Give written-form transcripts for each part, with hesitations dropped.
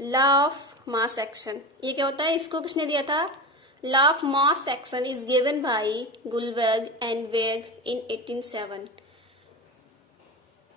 Law of mass action, ये क्या होता है, इसको किसने दिया था? Law of mass action is given by Guldberg and Waage in 1807।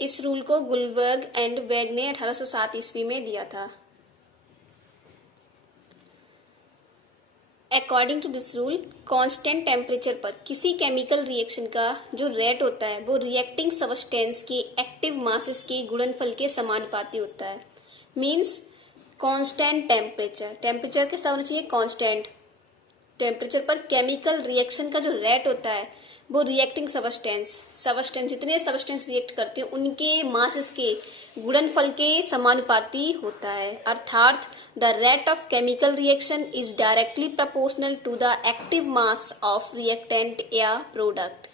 इस रूल को गुलबर्ग एंड वेग ने 1807 ईस्वी में दिया था। According to this rule, constant temperature पर किसी केमिकल रिएक्शन का जो रेट होता है वो रिएक्टिंग सबस्टेंस के एक्टिव मासेस के गुणनफल के समानुपाती होता है। मीन्स कांस्टेंट टेम्परेचर, टेम्परेचर के साथ होना चाहिए कांस्टेंट टेम्परेचर पर केमिकल रिएक्शन का जो रेट होता है वो रिएक्टिंग सबस्टेंस जितने सबस्टेंस रिएक्ट करते हैं उनके मासेस के गुणनफल के समानुपाती होता है। अर्थात the rate of chemical reaction is directly proportional to the active mass of reactant या प्रोडक्ट।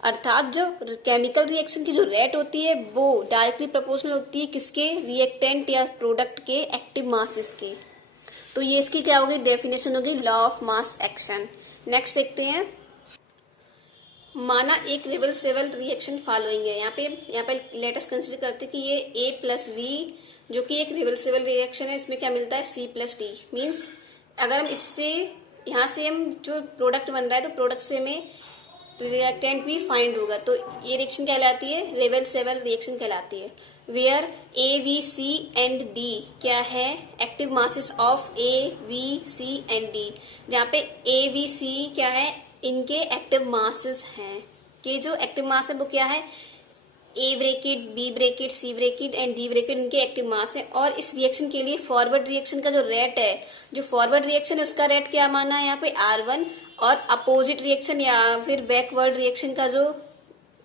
अर्थात जो केमिकल रिएक्शन की जो रेट होती है वो डायरेक्टली प्रोपोर्शनल होती है किसके? रिएक्टेंट या प्रोडक्ट के एक्टिव मासेस के। तो ये इसकी क्या होगी? डेफिनेशन होगी law of mass action. Next देखते हैं। माना एक रिवर्सिबल रिएक्शन फॉलोइंग है। यहाँ पे लेटेस्ट कंसिडर करते हैं कि ये A प्लस V जो कि एक रिवर्सिबल रिएक्शन है, इसमें क्या मिलता है? C plus D। मीन्स अगर हम इससे यहाँ से हम जो प्रोडक्ट बन रहा है तो प्रोडक्ट से हमें रिएक्टेंट भी फाइंड होगा, तो ये रिएक्शन कहलाती है रिवर्सिबल रिएक्शन कहलाती है। Where A, V, C and D क्या है? Active masses of A, V, C and D। जहाँ पे A, V, C क्या है? इनके एक्टिव मासेस हैं कि जो एक्टिव मास है वो क्या है? A bracket, B bracket, C bracket and D bracket इनके एक्टिव मास है। और इस रिएक्शन के लिए फॉरवर्ड रिएक्शन का जो रेट है, जो फॉरवर्ड रिएक्शन है उसका रेट क्या माना है यहाँ पे? R1। और अपोजिट रिएक्शन या फिर बैकवर्ड रिएक्शन का जो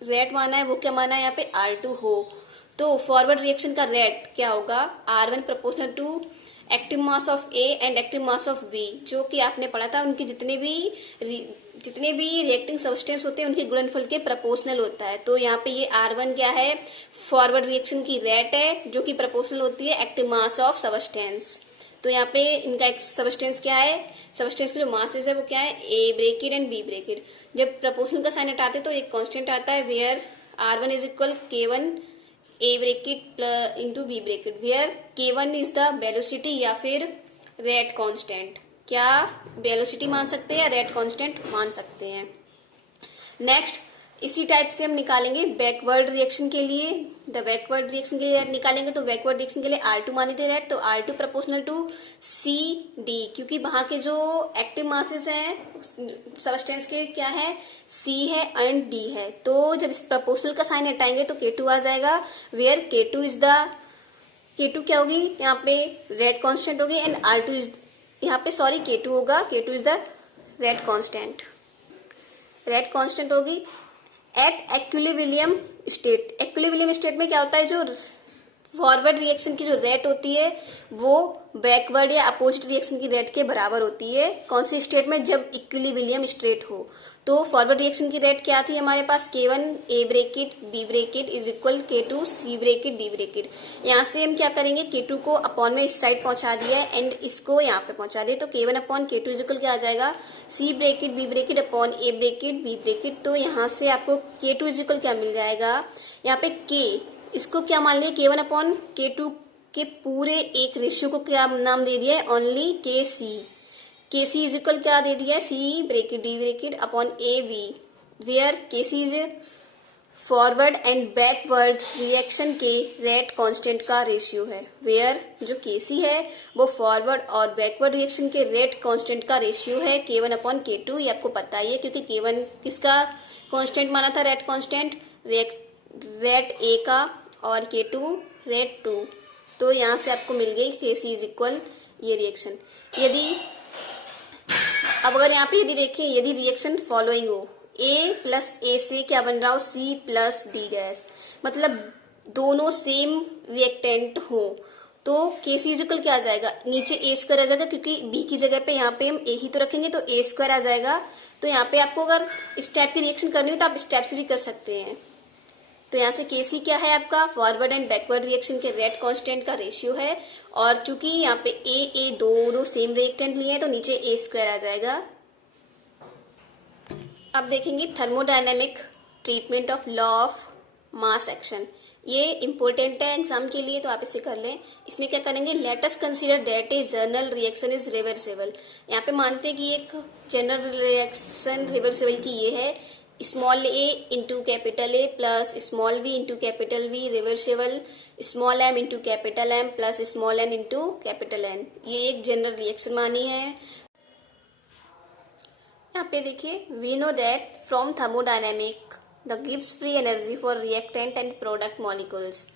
रेट माना है वो क्या माना है यहाँ पे? R2 हो। तो फॉरवर्ड रिएक्शन का रेट क्या होगा? R1 proportional to active mass of A and active mass of V, जो कि आपने पढ़ा था उनकी जितने भी रिएक्टिंग सब्सटेंस होते हैं उनके गुणनफल के प्रोपोर्शनल होता है। तो यहाँ पे ये R1 क्या है? फॉरवर्ड रिएक्शन की रेट है जो कि प्रोपोर्शनल होती है एक्टिव मास ऑफ सब्सटेंस। तो यहाँ पे इनका एक सब्सटेंस क्या है? सब्सटेंस के जो मासेस है वो क्या है? A bracket and B bracket. जब प्रोपोर्शनल का साइन हटाते तो एक कांस्टेंट आता है where R1 is equal K1 A bracket into B bracket, where K1 is the velocity या फिर रेट कांस्टेंट। क्या वेलोसिटी मान सकते हैं या रेट कांस्टेंट मान सकते हैं। नेक्स्ट इसी टाइप से हम निकालेंगे बैकवर्ड रिएक्शन के लिए। द बैकवर्ड रिएक्शन के लिए रेट निकालेंगे तो बैकवर्ड रिएक्शन के लिए R2 मानी थी रेट, तो R2 प्रोपोर्शनल टू CD, क्योंकि वहां के जो एक्टिव मासेस हैं सबस्टेंस के क्या है? C है एंड D है। तो जब इस प्रोपोर्शनल का साइन हटाएंगे तो K2 आ जाएगा, वेयर K2 क्या होगी? यहाँ पे रेट कांस्टेंट होगी एंड R2 इज यहाँ पे K2 होगा, K2 is the rate constant होगी at equilibrium state. Equilibrium state में क्या होता है? जो फॉरवर्ड रिएक्शन की जो रेट होती है वो बैकवर्ड या अपोजिट रिएक्शन की रेट के बराबर होती है। कौन सी स्टेट में? जब इक्विलिब्रियम स्टेट हो। तो फॉरवर्ड रिएक्शन की रेट क्या थी हमारे पास? K1 A bracket B bracket is equal K2 C bracket D bracket. यहाँ से हम क्या करेंगे? K2 को अपॉन में इस साइड पहुंचा दिया है एंड इसको यहाँ पे पहुंचा दिया, तो K1 upon K2 is equal क्या आ जाएगा? C bracket B bracket upon A bracket B bracket. तो यहाँ से आपको K2 इज इक्वल क्या मिल जाएगा? यहाँ पे K इसको क्या मान लिया? K1 अपॉन K2 के पूरे एक रेशियो को क्या नाम दे दिया है? ओनली KC इज इक्वल क्या दे दिया है? C bracket D bracket upon AB, where KC is forward and backward reaction के रेट कांस्टेंट का रेशियो है। वेयर जो KC है वो फॉरवर्ड और बैकवर्ड रिएक्शन के रेट कांस्टेंट का रेशियो है K1 अपॉन K2। ये आपको पता ही है क्योंकि K1 किसका कांस्टेंट माना था? रेट कांस्टेंट, रेट A का, और K2 रेट 2। तो यहाँ से आपको मिल गई KC इज इक्वल ये रिएक्शन। अब अगर यहाँ पे यदि देखें, यदि रिएक्शन फॉलोइंग हो, A प्लस A से क्या बन रहा हो? C प्लस D गैस, मतलब दोनों सेम रिएक्टेंट हो, तो KC इज इक्वल क्या आ जाएगा? नीचे A स्क्वायर आ जाएगा क्योंकि B की जगह पे यहाँ पे हम A ही तो रखेंगे तो A स्क्वायर आ जाएगा। तो यहाँ पे आपको अगर इस टाइप की रिएक्शन करनी हो तो आप इस टाइप से भी कर सकते हैं। तो यहाँ से KC क्या है? आपका फॉरवर्ड एंड बैकवर्ड रिएक्शन के रेट कांस्टेंट का रेशियो है, और चूंकि यहाँ पे A दोनों सेम रिएक्टेंट लिए हैं तो नीचे A स्क्वायर आ जाएगा। अब देखेंगे thermodynamic treatment of law of mass action. ये इम्पोर्टेंट है एग्जाम के लिए, तो आप इसे कर लें। इसमें क्या करेंगे, let us consider that a general reaction is reversible. यहाँ पे मानते हैं कि एक जनरल रिएक्शन रिवर्सिबल की ये है, small A into capital A plus small V into capital V reversible small M into capital M plus small N into capital N. ये एक जनरल रिएक्शन मानी है। यहाँ पे देखिए, we know that from thermodynamic the गिव्स free energy for reactant and product molecules.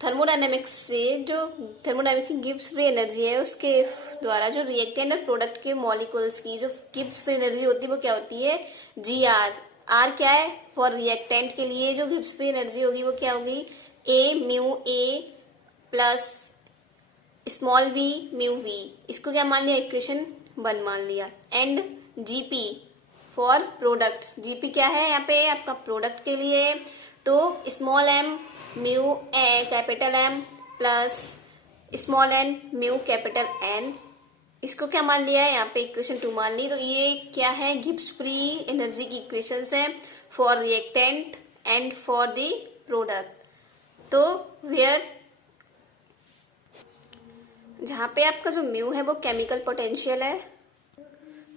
Thermodynamics से जो थर्मोडायनेमिक्स की गिव्स फ्री एनर्जी है, उसके द्वारा जो रिएक्टेंट और प्रोडक्ट के मॉलिक्यूल्स की जो गिव्स फ्री एनर्जी होती है वो क्या होती है, जी आर। आर क्या है, फॉर रिएक्टेंट के लिए जो गिव्स फ्री एनर्जी होगी वो क्या होगी, A mu A plus small V mu V. इसको क्या मान लिया, इक्वेशन 1 मान लिया। And GP for product, GP क्या है यहाँ पे आपका प्रोडक्ट के लिए, तो small M mu A capital M plus small N mu capital N. इसको क्या मान लिया है यहाँ पे, इक्वेशन 2 मान ली। तो ये क्या है, गिब्स फ्री एनर्जी की इक्वेशंस है for reactant and for the product. तो वेयर जहाँ पे आपका जो म्यू है वो केमिकल पोटेंशियल है,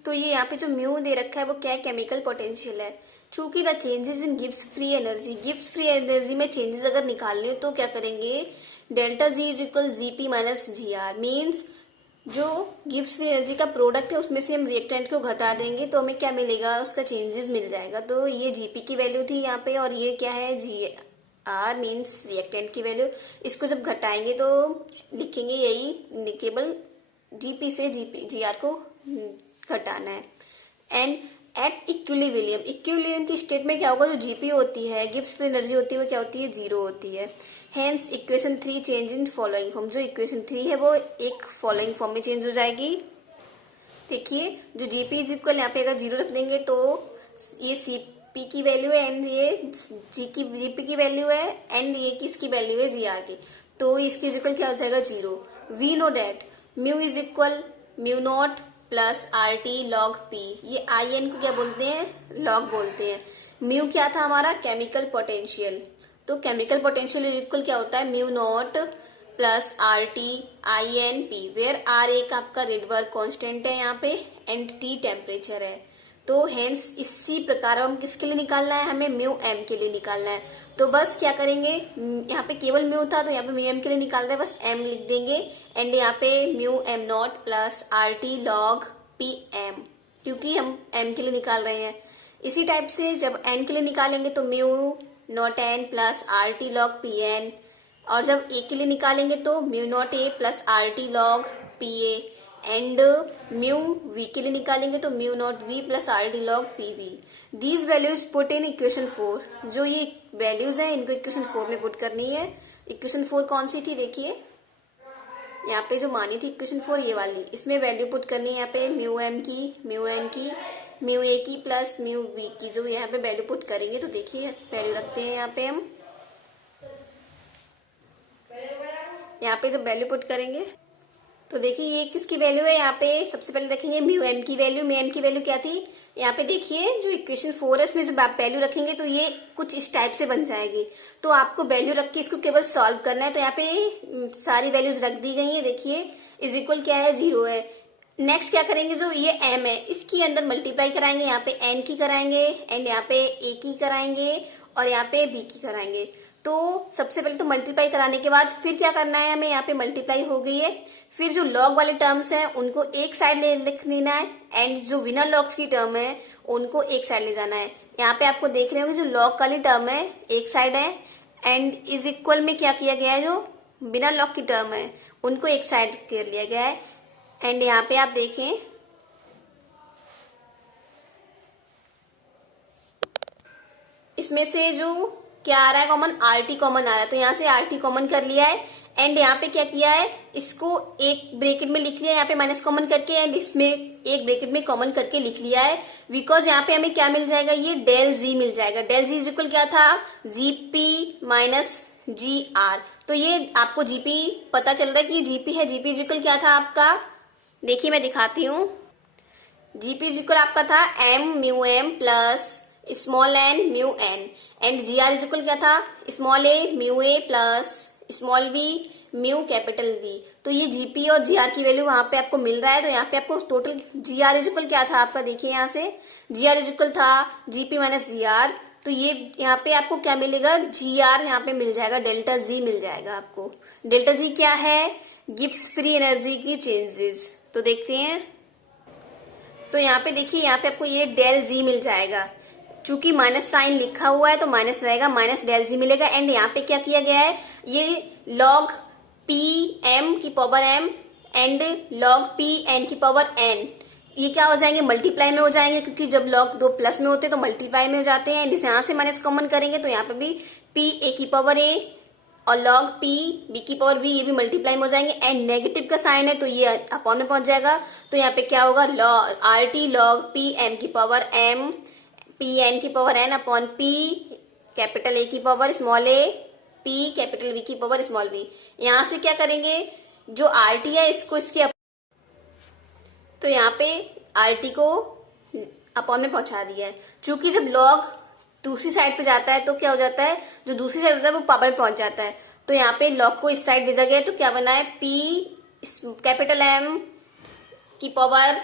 तो ये यहाँ पे जो म्यू दे रखा है वो क्या है, केमिकल पोटेंशियल है। चूंकि द चेंजेस इन गिव्स फ्री एनर्जी, गिव्स फ्री एनर्जी में चेंजेस अगर निकालने हो तो क्या करेंगे, delta G is equal GP minus G R. Means जो गिव्स फ्री एनर्जी का प्रोडक्ट है उसमें से हम रिएक्टेंट को घटा देंगे तो हमें क्या मिलेगा, उसका चेंजेस मिल जाएगा। तो ये जीपी की वैल्यू थी यहाँ पे, और ये क्या है, जी आर मीन्स रिएक्टेंट की वैल्यू। इसको जब घटाएंगे तो लिखेंगे यही, केवल जीपी से जी आर को घटाना है। एंड एट इक्विलिब्रियम, इक्विलिब्रियम की स्टेट में क्या होगा, जो जीपी होती है, गिव्स फ्री एनर्जी होती है, वो क्या होती है, 0 होती है। Hence equation 3 change in following form, जो इक्वेशन 3 है वो एक फॉलोइंग फॉर्म में चेंज हो जाएगी। देखिए, जो जीपी इज इक्वल, यहाँ पे अगर 0 रख देंगे तो ये सीपी की वैल्यू है एंड ये जीपी की वैल्यू है एंड ये किसकी वैल्यू है, जी आर की। तो इसके इक्वल क्या हो जाएगा, 0। We know that mu is equal mu not plus R T log P. ये आई एन को क्या बोलते हैं, लॉग बोलते हैं। म्यू क्या था हमारा, केमिकल पोटेंशियल। तो केमिकल पोटेंशियल इक्वल क्या होता है, mu not plus R T I N P, where R एक आपका रेडवर्क कांस्टेंट है यहाँ पे एंड टी टेम्परेचर है। तो हेंस इसी प्रकार हम किसके लिए निकालना है, हमें म्यू एम के लिए निकालना है। तो बस क्या करेंगे, यहाँ पे केवल म्यू था तो यहाँ पे म्यू एम के लिए निकाल रहे हैं, बस एम लिख देंगे एंड यहाँ पे mu M not plus R T log P M, क्योंकि हम एम के लिए निकाल रहे हैं। इसी टाइप से जब एन के लिए निकालेंगे तो mu not N plus R T log P N, और जब ए के लिए निकालेंगे तो mu not A plus R T log P A, and mu V के लिए निकालेंगे तो mu not V plus R T log P V. These values put in equation 4। जो ये वैल्यूज हैं इनको इक्वेशन 4 में पुट करनी है। इक्वेशन 4 कौन सी थी, देखिए यहाँ पे जो मानी थी इक्वेशन 4 ये वाली, इसमें वैल्यू पुट करनी है यहाँ पे म्यू एम की, म्यू एन की, म्यू ए की प्लस म्यू वी की। जो यहाँ पे वैल्यू पुट करेंगे तो देखिए वैल्यू रखते हैं यहाँ पे हम, यहाँ पे जब वैल्यू पुट करेंगे तो देखिए ये किसकी वैल्यू है, यहाँ पे सबसे पहले रखेंगे म्यू एम की वैल्यू। म्यू एम की वैल्यू क्या थी, यहाँ पे देखिए जो इक्वेशन 4 है उसमें जब आप वैल्यू रखेंगे तो ये कुछ इस टाइप से बन जाएगी। तो आपको वैल्यू रख के इसको केवल सॉल्व करना है। तो यहाँ पे सारी वैल्यूज रख दी गई है, देखिए इज इक्वल क्या है, 0 है। नेक्स्ट क्या करेंगे, जो ये एम है इसकी अंदर मल्टीप्लाई कराएंगे, यहाँ पे एन की कराएंगे एंड यहाँ पे ए की कराएंगे और यहाँ पे बी की कराएंगे। तो सबसे पहले तो मल्टीप्लाई कराने के बाद फिर क्या करना है, हमें यहाँ पे मल्टीप्लाई हो गई है, फिर जो लॉग वाले टर्म्स हैं उनको एक साइड लिख लेना है एंड जो बिना लॉग्स की टर्म है उनको एक साइड ले जाना है। यहाँ पे आपको देख रहे होंगे जो लॉग वाली टर्म है एक साइड है एंड इज इक्वल में क्या किया गया है, जो बिना लॉग की टर्म है उनको एक साइड कर लिया गया है। एंड यहाँ पे आप देखें इसमें से जो क्या आ रहा है कॉमन, आर टी कॉमन आ रहा है, तो यहाँ से आर टी कॉमन कर लिया है एंड यहाँ पे क्या किया है, इसको एक ब्रैकेट में लिख लिया, यहाँ पे माइनस कॉमन करके एंड इसमें एक ब्रैकेट में कॉमन करके लिख लिया है। बिकॉज यहाँ पे हमें क्या मिल जाएगा, ये डेल जी मिल जाएगा। डेल जी इक्वल क्या था, जीपी माइनस जी आर। तो ये आपको जीपी पता चल रहा है कि ये जीपी है। जीपी इक्वल क्या था आपका, देखिए मैं दिखाती हूँ। जीपी इक्वल आपका था M mu M plus small N mu N, and G R is equal क्या था, small A mu A plus small V mu capital V. तो ये जीपी और जीआर की वैल्यू वहां पे आपको मिल रहा है, तो यहाँ पे आपको टोटल जीआर इज इक्वल क्या था आपका, देखिए यहाँ से जीआर इज इक्वल था जीपी माइनस जीआर, तो ये यहाँ पे आपको क्या मिलेगा, जीआर यहाँ पे मिल जाएगा, डेल्टा जी मिल जाएगा आपको। डेल्टा जी क्या है, गिब्स फ्री एनर्जी की चेंजेस। तो देखते हैं, तो यहाँ पे देखिए यहाँ पे आपको ये डेल जी मिल जाएगा, चूंकि माइनस साइन लिखा हुआ है तो माइनस रहेगा, माइनस डेल जी मिलेगा। एंड यहाँ पे क्या किया गया है, ये लॉग पी एम की power M and log P N की पावर एन, ये क्या हो जाएंगे, मल्टीप्लाई में हो जाएंगे, क्योंकि जब लॉग दो प्लस में होते हैं तो मल्टीप्लाई में हो जाते हैं। जिसे यहाँ से माइनस कॉमन करेंगे तो यहाँ पे भी पी ए की पावर ए और लॉग पी बी की पावर बी, ये भी मल्टीप्लाई में हो जाएंगे। एंड नेगेटिव का साइन है तो ये अपॉन में पहुंच जाएगा, तो यहाँ पे क्या होगा, log R T log P M की पावर एम पी एन की power N upon P capital A की power small A P capital V की पावर स्मॉल वी। यहां से क्या करेंगे, जो आर टी है इसको इसके तो यहाँ पे आर टी को अपॉन में पहुंचा दिया है। चूंकि जब लॉग दूसरी साइड पे जाता है तो क्या हो जाता है, जो दूसरी साइड होता है वो पावर में पहुंच जाता है, तो यहाँ पे लॉग को इस साइड भेजा गया है, तो क्या बना है, पी कैपिटल एम की power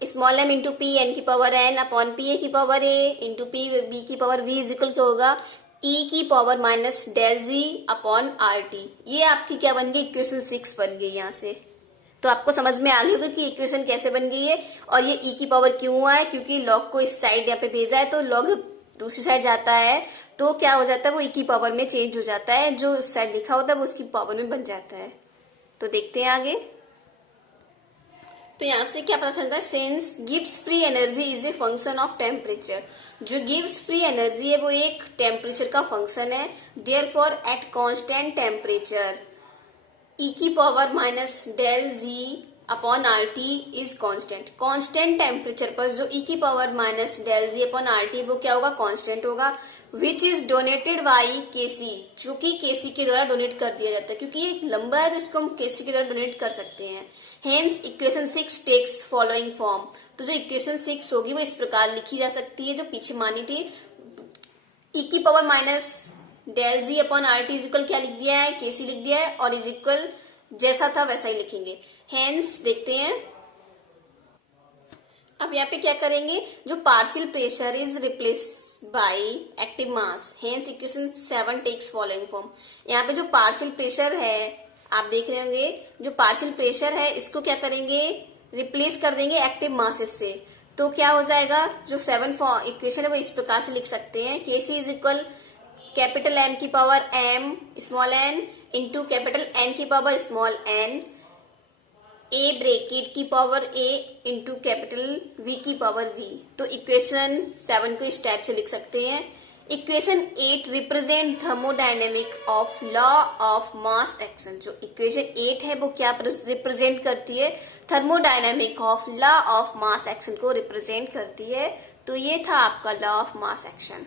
small M into P N की power N upon P A की power A into P B की पावर वी इज इक्वल क्या होगा, ई की power minus del G upon R T. ये आपकी क्या बन गई, इक्वेशन 6 बन गई यहाँ से। तो आपको समझ में आ गई होगी कि इक्वेशन कैसे बन गई है, और ये ई की पावर क्यों हुआ है, क्योंकि लॉग को इस साइड यहाँ पे भेजा है, तो लॉग दूसरी साइड जाता है तो क्या हो जाता है, वो ई की पावर में चेंज हो जाता है, जो इस साइड लिखा होता है वो उसकी पावर में बन जाता है। तो देखते हैं आगे, तो यहां से क्या पता चलता है, since Gibbs free energy is a function of temperature, जो गिव्स फ्री एनर्जी है वो एक टेम्परेचर का फंक्शन है, therefore at constant temperature E की power minus del G upon R T is constant. Constant temperature पर जो ई की power minus del G upon R T वो क्या होगा, कांस्टेंट होगा, which is denoted by KC, जो कि केसी के द्वारा डोनेट कर दिया जाता है, क्योंकि ये लंबा है तो इसको हम केसी के द्वारा डोनेट कर सकते हैं। Hence equation 6 takes following form, तो जो इक्वेशन 6 होगी वो इस प्रकार लिखी जा सकती है, जो पीछे मानी थी, ई की power minus del G upon R T is equal क्या लिख दिया है, केसी लिख दिया है, और इजिकल जैसा था वैसा ही लिखेंगे। हेंस देखते हैं, अब यहाँ पे क्या करेंगे, जो partial pressure is replace by active mass, hence equation 7 takes following form. यहाँ पे जो पार्शियल प्रेशर है आप देख रहे होंगे, जो पार्शियल प्रेशर है इसको क्या करेंगे, रिप्लेस कर देंगे एक्टिव मासेस से, तो क्या हो जाएगा, जो 7 इक्वेशन है वो इस प्रकार से लिख सकते हैं, KC is equal capital M की power M small N into capital N की power small N, A bracket की power A into capital V की पावर वी। तो इक्वेशन 7 को इस टाइप से लिख सकते हैं। Equation 8 represent thermodynamic of law of mass action, जो इक्वेशन 8 है वो क्या रिप्रेजेंट करती है, thermodynamic of law of mass action को रिप्रेजेंट करती है। तो ये था आपका लॉ ऑफ मास एक्शन।